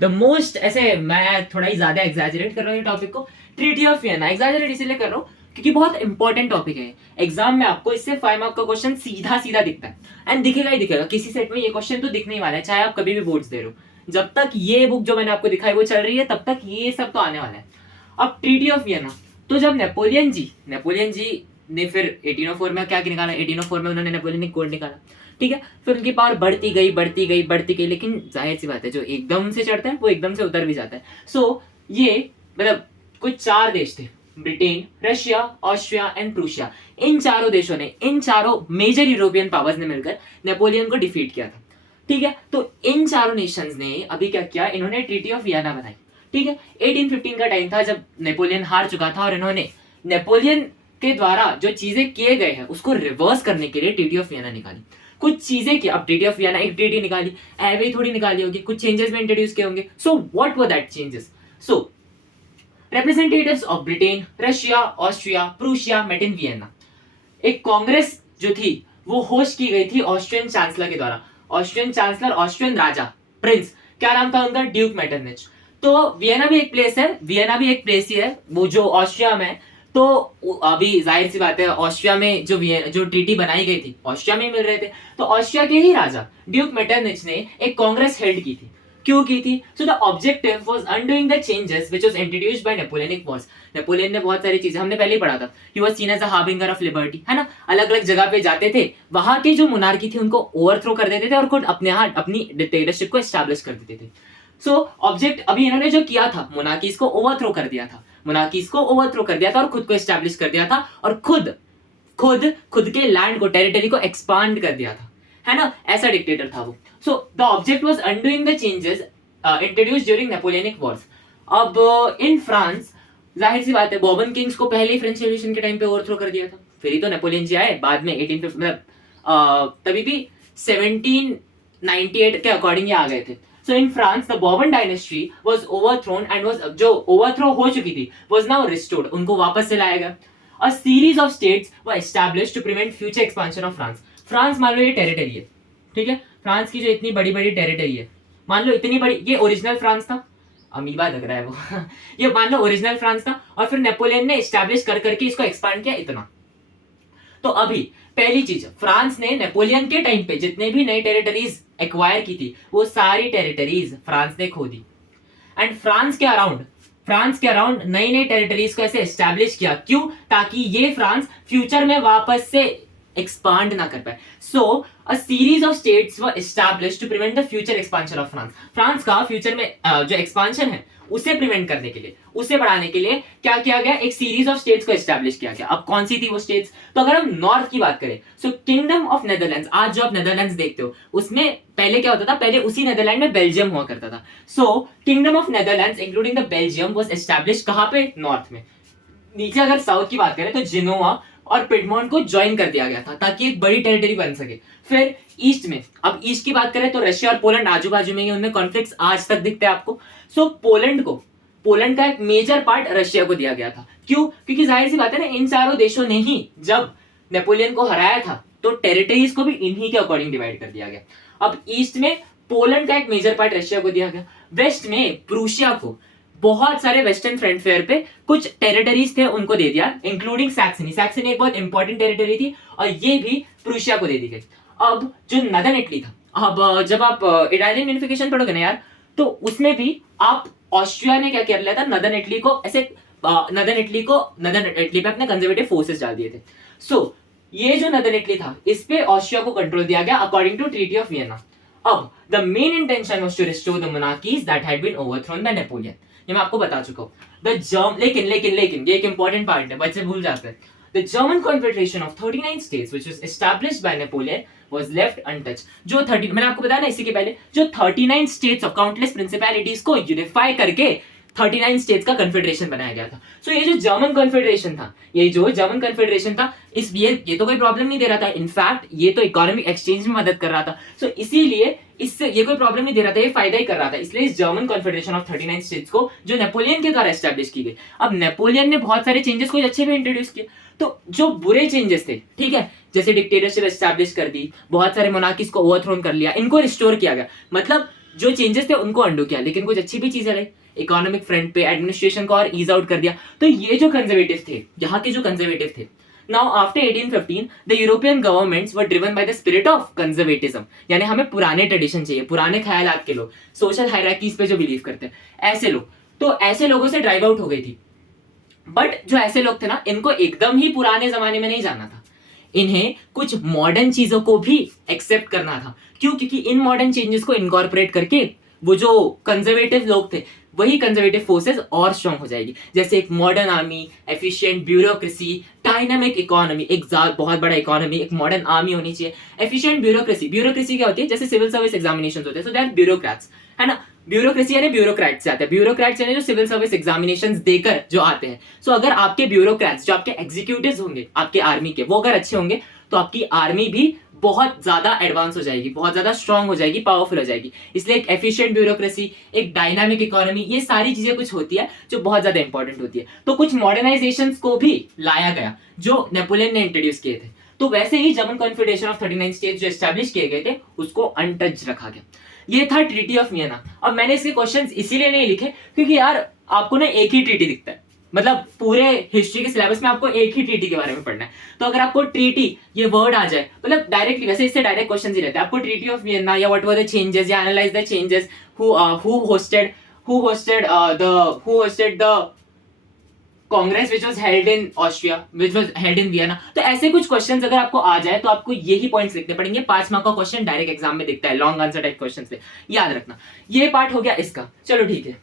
The most, ऐसे मैं थोड़ा ही ज्यादा एग्जैजरेट कर रहा हूँ ये टॉपिक को, ट्रीटी ऑफ वियना। एग्जैजरेट इसलिए कर रहा हूँ क्योंकि बहुत इंपॉर्टेंट टॉपिक है। एग्जाम में आपको इससे 5 मार्क का क्वेश्चन सीधा सीधा दिखता है, एंड दिखेगा ही दिखेगा, किसी सेट में ये क्वेश्चन तो दिखने ही वाला है, चाहे आप कभी भी बोर्ड्स दे रहे हो। जब तक ये बुक जो मैंने आपको दिखाई वो चल रही है तब तक ये सब तो आने वाला है। अब ट्रीटी ऑफ वियना, तो जब नेपोलियन जी ने फिर 1804 में क्या निकाला, 1804 में उन्होंने नेपोलियनिक कोड निकाला, ठीक है। फिर उनकी पावर बढ़ती गई, लेकिन जाहिर सी बात है जो एकदम से चढ़ता है वो एकदम से उतर भी जाता है। सो ये मतलब कुछ 4 देश थे, Britain, Russia, Austria and Prussia. इन चारों देशों ने, इन चारों मेजर यूरोपियन पावर्स ने मिलकर नेपोलियन को डिफीट किया था, ठीक है। तो इन चारों नेशंस ने अभी क्या किया, इन्होंने ट्रीटी ऑफ वियना बनाई, ठीक है। 1815 का टाइम था जब नेपोलियन हार चुका था, और इन्होंने नेपोलियन के द्वारा जो चीजें किए गए हैं उसको रिवर्स करने के लिए ट्रीटी ऑफ वियना निकाली। कुछ चीजें की, अब ट्रीटी ऑफ वियना एक ट्रीटी निकाली, ऐवे थोड़ी निकाली होगी, कुछ चेंजेस में इंट्रोड्यूस किए होंगे। So what were that changes? So representatives of Britain, Russia, Austria, Prussia met in Vienna. एक कांग्रेस जो थी वो होस्ट की गई थी ऑस्ट्रियन चांसलर के द्वारा। ऑस्ट्रियन चांसलर, ऑस्ट्रियन राजा, प्रिंस, क्या नाम था उनका? ड्यूक मेटरनिच। तो वियना भी एक प्लेस है, वियना भी एक प्लेस ही है वो जो ऑस्ट्रिया में है। तो अभी जाहिर सी बात है ऑस्ट्रिया में जो ट्रीटी बनाई गई थी ऑस्ट्रिया में ही मिल रहे थे। तो ऑस्ट्रिया के ही राजा ड्यूक मेटरनिच ने एक कांग्रेस हेल्ड की थी। क्यों की थी? So the objective was undoing the changes which was introduced by Napoleonic wars. Napoleon ने बहुत सारी चीजें, हमने पहले ही पढ़ा था, he was seen as a harbinger of liberty, है ना। अलग अलग जगह पे जाते थे, वहां की जो मोनार्की थी उनको ओवरथ्रो कर देते थे और खुद अपने यहाँ अपनी डिक्टेटरशिप को एस्टैब्लिश कर देते थे। सो ऑब्जेक्ट अभी इन्होंने जो किया था, मोनार्कीज को ओवरथ्रो कर दिया था, और खुद को एस्टैब्लिश कर दिया था, और खुद के लैंड को, टेरिटरी को एक्सपांड कर दिया था, है ना। ऐसा डिक्टेटर था वो। So the object was undoing the changes introduced during Napoleonic Wars. अब इन फ्रांस, जाहिर सी बात है बॉर्बन किंग्स को पहले ही फ्रेंच रेवोल्यूशन के टाइम पे ओवरथ्रो कर दिया था, फिर ही तो नेपोलियन जी आए बाद में 1850, मतलब तभी भी 1798 के अकॉर्डिंग ये आ गए थे। So in France, the Bourbon dynasty was overthrown and जो overthrow हो चुकी थी was now restored, उनको वापस से लाया गया। A series of states were established to prevent future expansion of France. France मान लो ये टेरिटरी है, ठीक है। फ्रांस की जो इतनी बड़ी बड़ी टेरिटरी है, मान लो इतनी बड़ी, ये ओरिजिनल फ्रांस था, अमीबा लग रहा है वो ये मान लो ओरिजिनल फ्रांस था, और फिर नेपोलियन ने एस्टैब्लिश कर करके इसको एक्सपांड किया इतना। तो अभी पहली चीज, फ्रांस ने नेपोलियन के टाइम पे जितने भी नई टेरिटरीज एक्वायर की थी वो सारी टेरिटरीज फ्रांस ने खो दी, एंड फ्रांस के अराउंड नई नई टेरिटरीज को ऐसे एस्टैब्लिश किया। क्यों? ताकि ये फ्रांस फ्यूचर में वापस से एक्सपांड ना कर पाए। So a series of states were established to prevent the future expansion of France. France का फ्यूचर में जो एक्सपांशन है उसे प्रिवेंट करने के लिए, उसे बढ़ाने के लिए क्या किया गया? एक सीरीज ऑफ स्टेट्स को एस्टैब्लिश किया गया। अब कौन सी थी वो स्टेट्स? तो अगर हम नॉर्थ की बात करें, सो किंगडम ऑफ नेदरलैंड्स, आज जो आप नेदरलैंड्स देखते हो उसमें पहले क्या होता था? पहले उसी नेदरलैंड में बेल्जियम हुआ करता था। सो kingdom of Netherlands including the Belgium was establish कहां पे? नॉर्थ में। नीचे अगर साउथ की बात करें तो जिनोवा और पिडमोंट को ज्वाइन कर दिया गया था ताकि एक बड़ी टेरिटरी बन सके। फिर ईस्ट में, अब ईस्ट की बात करें तो रशिया और पोलैंड आजू बाजू में ही, उनमें कॉन्फ्लिक्ट्स आज तक दिखते हैं आपको। सो पोलैंड का एक मेजर पार्ट रशिया को दिया गया था। क्यों? क्योंकि जाहिर सी बात है ना, इन चारों देशों ने ही जब नेपोलियन को हराया था तो टेरिटरीज को भी इन्हीं के अकॉर्डिंग डिवाइड कर दिया गया। अब ईस्ट में पोलैंड का एक मेजर पार्ट रशिया को दिया गया, वेस्ट में प्रूशिया को बहुत सारे वेस्टर्न फ्रंट फेयर पे कुछ टेरिटरीज थे उनको दे दिया, इंक्लूडिंग सैक्सनी। सैक्सनी एक बहुत इंपॉर्टेंट टेरिटरी थी और ये भी प्रूशिया को दे दी गई। अब जो नदर्न इटली था, अब जब आप इटालियन यूनिफिकेशन पढ़ोगे ना यार, तो उसमें भी आप ऑस्ट्रिया ने क्या कर लिया था? नदर्न इटली को ऐसे नदर्न इटली पे अपने कंजर्वेटिव फोर्सेस डाल दिए थे। सो ये जो नदर्न इटली था इस पे ऑस्ट्रिया को कंट्रोल दिया गया according to treaty of Vienna. अब the main intention was to restore the monarchies that had been overthrown by Napoleon. ये मैं आपको बता चुका हूं। लेकिन ये एक इंपॉर्टेंट पार्ट है, बच्चे भूल जाते हैं। The German Confederation of 39 states, which was established by Napoleon, was left untouched. जो 30, मैंने आपको बताया ना इसी के पहले, जो 39 states of countless principalities को यूनिफाई करके 39 स्टेट्स का कन्फेडरेशन बनाया गया था। सो ये जो जर्मन कन्फेडरेशन था, ये तो कोई प्रॉब्लम नहीं दे रहा था। इनफैक्ट ये तो इकोनॉमिक एक्सचेंज में मदद कर रहा था। सो इसीलिए इससे ये कोई प्रॉब्लम नहीं दे रहा था, ये फायदा ही कर रहा था। इसलिए इस जर्मन कॉन्फेडरेशन ऑफ 39 स्टेट्स को जो नेपोलियन के द्वारा एस्टैब्लिश की गई। अब नेपोलियन ने बहुत सारे चेंजेस कुछ अच्छे भी इंट्रोड्यूस किए, तो जो बुरे चेंजेस थे, ठीक है, जैसे डिक्टेटरशिप एस्टैब्लिश कर दी, बहुत सारे मोनार्कीज को ओवरथ्रोन कर लिया, इनको रिस्टोर किया गया। मतलब जो चेंजेस थे उनको अंडू किया, लेकिन कुछ अच्छी भी चीजें रही, इकोनॉमिक फ्रंट पे एडमिनिस्ट्रेशन को और ईज आउट कर दिया। तो ये जो कंजर्वेटिव थे, यहाँ के जो कंजर्वेटिव थे, now after 1815 the European governments were driven by the spirit of conservatism, यानी हमें पुराने ट्रेडिशन चाहिए, पुराने ख्यालात के लोग, सोशल हायरार्कीज पे जो बिलीव करते हैं ऐसे लोग, तो ऐसे लोगों से ड्राइव आउट हो गई थी। बट जो ऐसे लोग थे ना, इनको एकदम ही पुराने जमाने में नहीं जाना था, इन्हें कुछ मॉडर्न चीजों को भी एक्सेप्ट करना था। क्यों? क्योंकि इन मॉडर्न चेंजेस को इनकॉर्पोरेट करके वो जो कंजर्वेटिव लोग थे, वही कंजर्वेटिव फोर्सेस और स्ट्रांग हो जाएगी। जैसे एक modern army, efficient bureaucracy, dynamic economy, एक बहुत बड़ा इकोनॉमी, एक मॉडर्न आर्मी होनी चाहिए, एफिशिएंट ब्यूरोक्रेसी। ब्यूरोक्रेसी क्या होती है? जैसे सिविल सर्विस एग्जामिनेशन होते हैं, सो दे आर ब्यूरोक्रेट्स, है ना। ब्यूरोक्रेसी यानी ब्यूरोक्रेट्स से आते हैं, ब्यूरोक्रेट्स यानी जो सिविल सर्विस एग्जामिनेशंस देकर जो आते हैं। सो अगर आपके ब्यूरोक्रेट्स, जो आपके एग्जीक्यूटिव्स होंगे आपके आर्मी के, वो अगर अच्छे होंगे तो आपकी आर्मी भी बहुत ज्यादा एडवांस हो जाएगी, बहुत ज्यादा स्ट्रांग हो जाएगी, पावरफुल हो जाएगी। इसलिए एक एफिशिएंट ब्यूरोक्रेसी, एक डायनामिक इकोनॉमी, ये सारी चीजें कुछ होती है जो बहुत ज्यादा इंपॉर्टेंट होती है। तो कुछ मॉडर्नाइजेशंस को भी लाया गया जो नेपोलियन ने इंट्रोड्यूस किए थे। तो वैसे ही जर्मन कॉन्फेडरेशन ऑफ 39 स्टेट्स जो एस्टैब्लिश किए गए थे, उसको अनटच रखा गया। ये था ट्रीटी ऑफ वियना। अब मैंने इसके क्वेश्चंस इसीलिए नहीं लिखे क्योंकि यार आपको ना एक ही ट्रीटी दिखता है, मतलब पूरे हिस्ट्री के सिलेबस में आपको एक ही ट्रीटी के बारे में पढ़ना है। तो अगर आपको ट्रीटी ये वर्ड आ जाए, मतलब डायरेक्टली, वैसे इससे डायरेक्ट क्वेश्चन ही रहते हैं, आपको ट्रीटी ऑफ वियना या व्हाट वर द चेंजेस या analyse the changes, who hosted the Congress which was held in Austria, which was held in Vienna. तो ऐसे कुछ क्वेश्चंस अगर आपको आ जाए तो आपको यही पॉइंट्स लिखने पड़ेंगे। 5 मार्क का क्वेश्चन डायरेक्ट एग्जाम में दिखता है, लॉन्ग आंसर टाइप क्वेश्चंस पे, याद रखना। ये पार्ट हो गया इसका। चलो ठीक है,